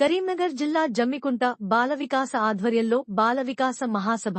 కరీంనగర్ జిల్లా జమ్మికుంట బాల వికాస ఆధ్వర్యంలో బాల వికాస మహాసభ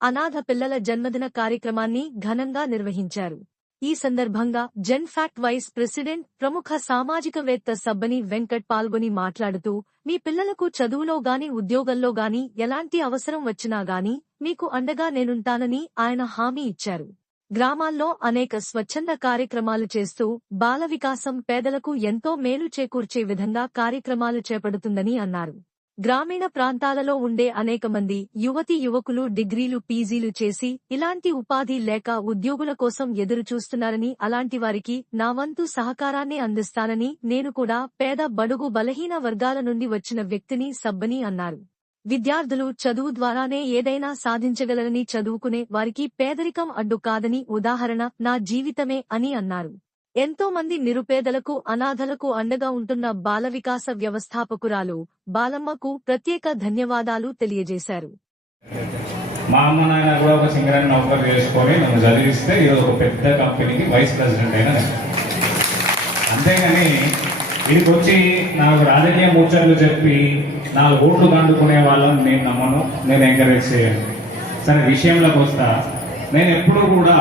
అనాథ పిల్లల జన్మదిన కార్యక్రమాన్ని ఘనంగా నిర్వహించారు. ఈ సందర్భంగా జెన్ ఫ్యాక్ట్ వైస్ ప్రెసిడెంట్ ప్రముఖ సామాజికవేత్త సబ్బని వెంకట్ పాల్గొని మాట్లాడుతూ, మీ పిల్లలకు చదువులో గాని ఉద్యోగంలో గాని ఎలాంటి అవసరం వచ్చినా గాని మీకు అండగా నేనుంటానని ఆయన హామీ ఇచ్చారు. గ్రామాల్లో అనేక స్వచ్ఛంద కార్యక్రమాలు చేస్తూ బాల వికాసం పేదలకు ఎంతో మేలు చేకూర్చే విధంగా కార్యక్రమాలు చేపడుతుందని అన్నారు. గ్రామీణ ప్రాంతాలలో ఉండే అనేక మంది యువతీ యువకులు డిగ్రీలు పీజీలు చేసి ఇలాంటి ఉపాధి లేక ఉద్యోగుల కోసం ఎదురుచూస్తున్నారని, అలాంటి వారికి నా వంతు సహకారాన్ని అందిస్తానని, నేను కూడా పేద బడుగు బలహీన వర్గాల నుండి వచ్చిన వ్యక్తిని సబ్బని అన్నారు. విద్యార్థులు చదువు ద్వారానే ఏదైనా సాధించగలరని, చదువుకునే వారికి పేదరికం అడ్డు కాదని ఉదాహరణ నా జీవితమే అని అన్నారు. ఎంతో మంది నిరుపేదలకు అనాథలకు అండగా ఉంటున్న బాల వికాస వ్యవస్థాపకురాలు బాలమ్మకు ప్రత్యేక ధన్యవాదాలు తెలియజేశారు. మా అమ్మ నాయన కూడా ఒక సింగరాన్ని నౌకరు చేసుకొని నన్ను చదివిస్తే ఈరోజు ఒక పెద్ద కంపెనీకి వైస్ ప్రెసిడెంట్ అయినా, అంతేగాని వీడికి వచ్చి నాకు రాజకీయ ముచ్చట్లు చెప్పి 4 ఓట్లు కండుకునే వాళ్ళని నేను నమ్మను, నేను ఎంకరేజ్ చేయను. సరే, విషయంలోకి వస్తా. నేను ఎప్పుడు కూడా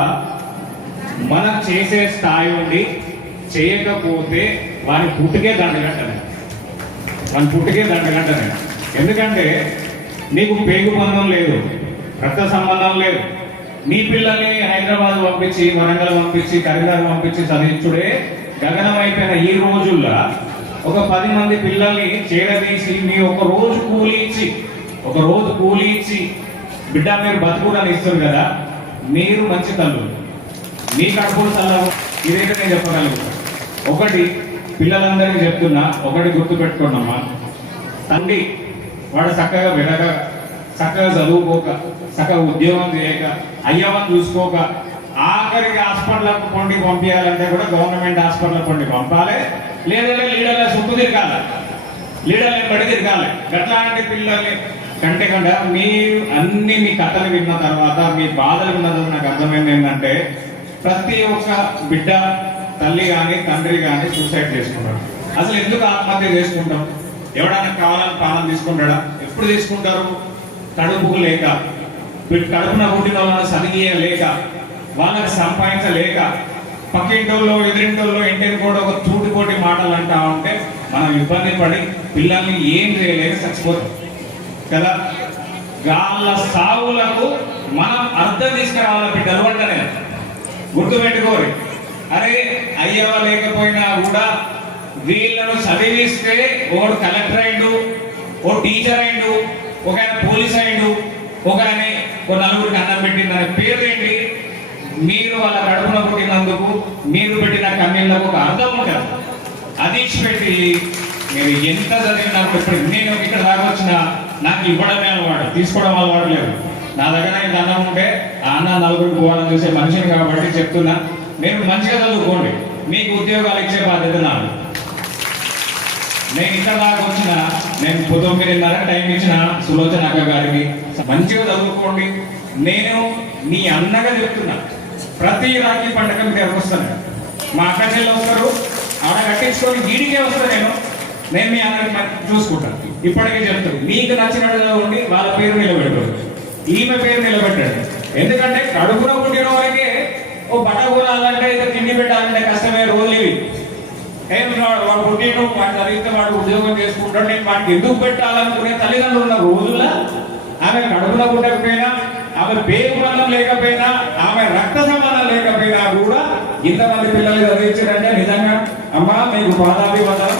మనం చేసే స్థాయి ఉండి చేయకపోతే వాని పుట్టుకే దండగంటనే, ఎందుకంటే నీకు పేగు బంధం లేదు, రక్త సంబంధం లేదు. నీ పిల్లల్ని హైదరాబాద్ పంపించి, వరంగల్ పంపించి, కరీంనగర్ పంపించి చదివించుడే గగనం అయిపోయిన ఈ రోజుల్లో ఒక 10 మంది పిల్లల్ని చేరదీసి మీ ఒక రోజు కూలి ఇచ్చి బిడ్డ మీరు బతుకుని ఇస్తారు కదా, మీరు మంచి తల్లు, మీ కడుపులు చల్లవు. ఇదైతే నేను చెప్పగలుగుతాను. ఒకటి పిల్లలందరికీ చెప్తున్నా, ఒకటి గుర్తు పెట్టుకున్నామా, తండ్రి వాడు చక్కగా వినక, చక్కగా చదువుకోక, చక్కగా ఉద్యోగం చేయక, అయ్యవని చూసుకోక, ఆఖరికి హాస్పిటల్కి పండి పంపించాలంటే కూడా గవర్నమెంట్ హాస్పిటల్ పండి పంపాలి, లేదంటే లీడర్ల చుట్టూ తిరగాలి, లీడర్ని బడి తిరగాలి. అట్లాంటి పిల్లల్ని కంటే మీరు అన్ని మీ కథలు విన్న తర్వాత, మీ బాధలు విన్న తర్వాత నాకు అర్థమైంది ఏంటంటే, ప్రతి ఒక్క బిడ్డ తల్లి కానీ తండ్రి కానీ సూసైడ్ చేసుకుంటారు. అసలు ఎందుకు ఆత్మహత్య చేసుకుంటాం? ఎవడైనా కావాలని ప్రాణం తీసుకుంటాడా? ఎప్పుడు తీసుకుంటారు? కడుపుకు లేక, కడుపున పుట్టిన వాళ్ళని సరిగీయలేక, వాళ్ళకి సంపాదించలేక, పక్కింటోళ్ళు ఎదురింటోళ్ళు ఇంటికి కూడా ఒక తూటికోటి మాటలు అంటా ఉంటే మనం ఇబ్బంది పడి పిల్లల్ని ఏం చేయలేక చచ్చిపోతాం కదా. వాళ్ళ సావులకు మనం అర్థం తీసుకురావాల బిడ్డలు అంటనే గుర్తుపెట్టుకోరు. అరే అయ్యవ లేకపోయినా కూడా వీళ్ళను చదివిస్తే ఒకడు కలెక్టర్ అయిండు, ఓ టీచర్ అయిండు, ఒక ఆయన పోలీస్ అయిండు, ఒక ఆయన ఒక నలుగురికి అన్నం పెట్టిందనే పేరు ఏంటి? మీరు వాళ్ళ కడుపున పుట్టినందుకు మీరు పెట్టిన కన్నీళ్లకు ఒక అర్థం ఉంటుంది. అది పెట్టి మీరు ఎంత చదివినప్పుడు, ఇప్పుడు నేను ఇక్కడ దాకా వచ్చిన నాకు ఇవ్వడమే అలవాడు, తీసుకోవడం అలవాటు లేదు. నా దగ్గర ఇంత అన్నం ఉంటే ఆ అన్న నలుగురికి పోవాలని చూసే మనిషిని కాబట్టి చెప్తున్నా, నేను మంచిగా చదువుకోండి, మీకు ఉద్యోగాలు ఇచ్చే బాధ్యత నాది. నేను ఇక్కడ దాకా వచ్చిన, నేను 9:30 టైం ఇచ్చిన సులోచన అక్క గారికి, మంచిగా చదువుకోండి. నేను మీ అన్నగా చెప్తున్నా, ప్రతి రాఖీ పండుగ మీరు వస్తాను, మా అక్క చెల్లి వస్తారు, ఆడ కట్టించుకొని గీడికే వస్తాను. నేను మీ అన్నకి చూసుకుంటాను. ఇప్పటికే చెప్తాను, మీకు నచ్చినట్టుగా ఉండి వాళ్ళ పేరు నిలబెట్టాడు, ఈమె పేరు నిలబెట్టాడు. ఎందుకంటే కడుపున పుట్టిన వారికి ఓ బట్ట కూరాలంటే, ఇద్దరు తిండి పెట్టాలంటే కష్టమే రోజులు ఇవి. వాడు పుట్టిన వాడు చదివితే వాడు ఉద్యోగం చేసుకుంటాడు, నేను వాడికి ఎందుకు పెట్టాలనుకునే తల్లిదండ్రులు ఉన్న రోజుల్లో ఆమె కడుపున పుట్టకపోయినా, ఆమె పేరు బలం లేకపోయినా, ఆమె రక్త సంబంధం లేకపోయినా కూడా ఇంతమంది పిల్లలు చదివించారంటే నిజంగా అమ్మా మీకు పాదాభివందనాలు.